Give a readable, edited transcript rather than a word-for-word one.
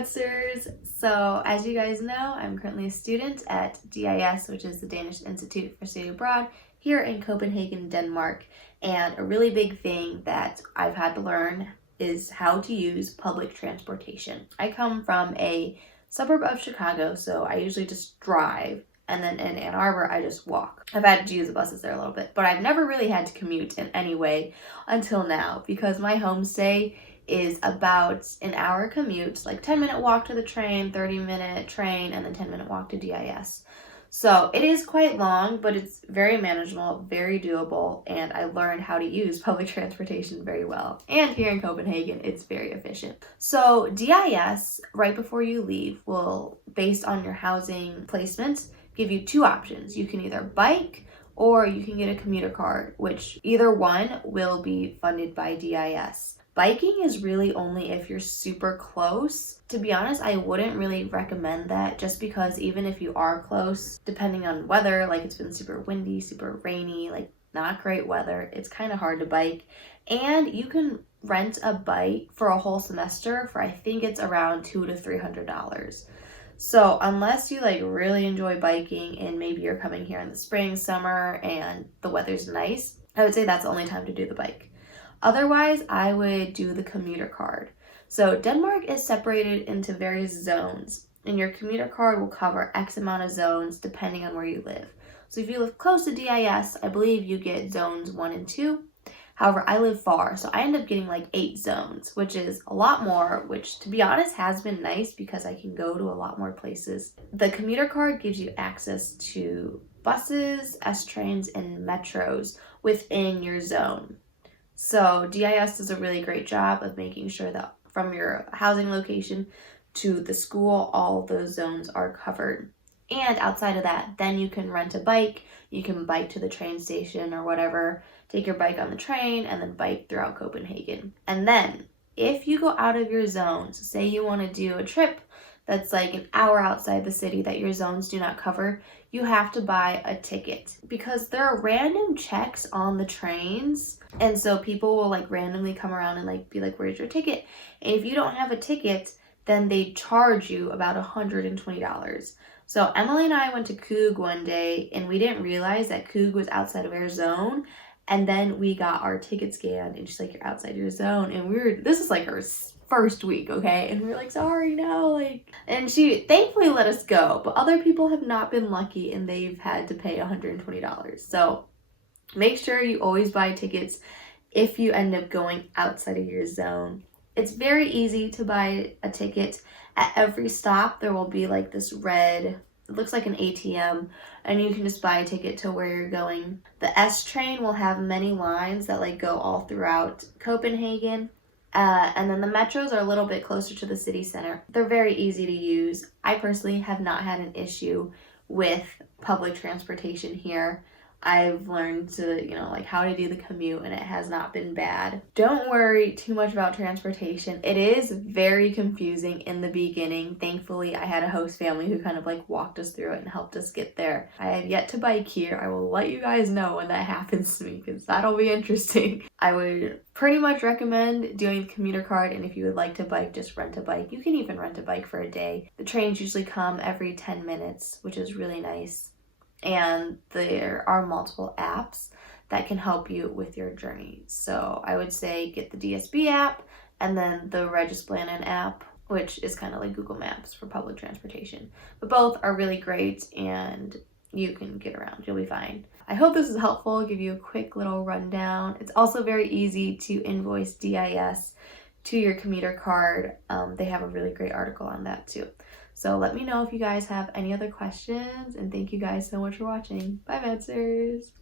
Maddsters! So, as you guys know, I'm currently a student at DIS, which is the Danish Institute for Study Abroad, here in Copenhagen, Denmark. And a really big thing that I've had to learn is how to use public transportation. I come from a suburb of Chicago, so I usually just drive. And then in Ann Arbor, I just walk. I've had to use the buses there a little bit, but I've never really had to commute in any way until now because my homestay is about an hour commute, like 10-minute walk to the train, 30-minute train, and then 10-minute walk to DIS. So it is quite long, but it's very manageable, very doable, and I learned how to use public transportation very well. And here in Copenhagen, it's very efficient. So DIS, right before you leave, will, based on your housing placement, give you two options. You can either bike or you can get a commuter card, which either one will be funded by DIS. Biking is really only if you're super close. To be honest, I wouldn't really recommend that just because even if you are close, depending on weather, like it's been super windy, super rainy, like not great weather, it's kind of hard to bike. And you can rent a bike for a whole semester for I think it's around $200 to $300. So unless you like really enjoy biking and maybe you're coming here in the spring, summer, and the weather's nice, I would say that's the only time to do the bike. Otherwise, I would do the commuter card. So Denmark is separated into various zones, and your commuter card will cover X amount of zones depending on where you live. So if you live close to DIS, I believe you get zones 1 and 2. However, I live far, so I end up getting like 8 zones, which is a lot more, which to be honest has been nice because I can go to a lot more places. The commuter card gives you access to buses, S trains, and metros within your zone. So DIS does a really great job of making sure that from your housing location to the school, all those zones are covered. And outside of that, then you can rent a bike, you can bike to the train station or whatever, take your bike on the train, and then bike throughout Copenhagen. And then, if you go out of your zones, say you want to do a trip that's like an hour outside the city that your zones do not cover, you have to buy a ticket because there are random checks on the trains. And so people will like randomly come around and like be like, where's your ticket? And if you don't have a ticket, then they charge you about $120. So Emily and I went to Coog one day and we didn't realize that Coog was outside of our zone. And then we got our ticket scanned and she's like, you're outside your zone. And this is like our first week, okay? And we're like, sorry, no, like, and she thankfully let us go, but other people have not been lucky and they've had to pay $120. So make sure you always buy tickets if you end up going outside of your zone. It's very easy to buy a ticket. At every stop, there will be like this red, it looks like an ATM, and you can just buy a ticket to where you're going. The S train will have many lines that like go all throughout Copenhagen. And then the metros are a little bit closer to the city center. They're very easy to use. I personally have not had an issue with public transportation here. I've learned to, like how to do the commute and it has not been bad. Don't worry too much about transportation. It is very confusing in the beginning. Thankfully, I had a host family who kind of like walked us through it and helped us get there. I have yet to bike here. I will let you guys know when that happens to me because that'll be interesting. I would pretty much recommend doing the commuter card, and if you would like to bike, just rent a bike. You can even rent a bike for a day. The trains usually come every 10 minutes, which is really nice. And there are multiple apps that can help you with your journey. So I would say get the DSB app and then the Regisplanen app, which is kind of like Google Maps for public transportation. But both are really great and you can get around. You'll be fine. I hope this is helpful. I'll give you a quick little rundown. It's also very easy to invoice DIS to your commuter card. They have a really great article on that too. So let me know if you guys have any other questions, and thank you guys so much for watching. Bye, Maddsters!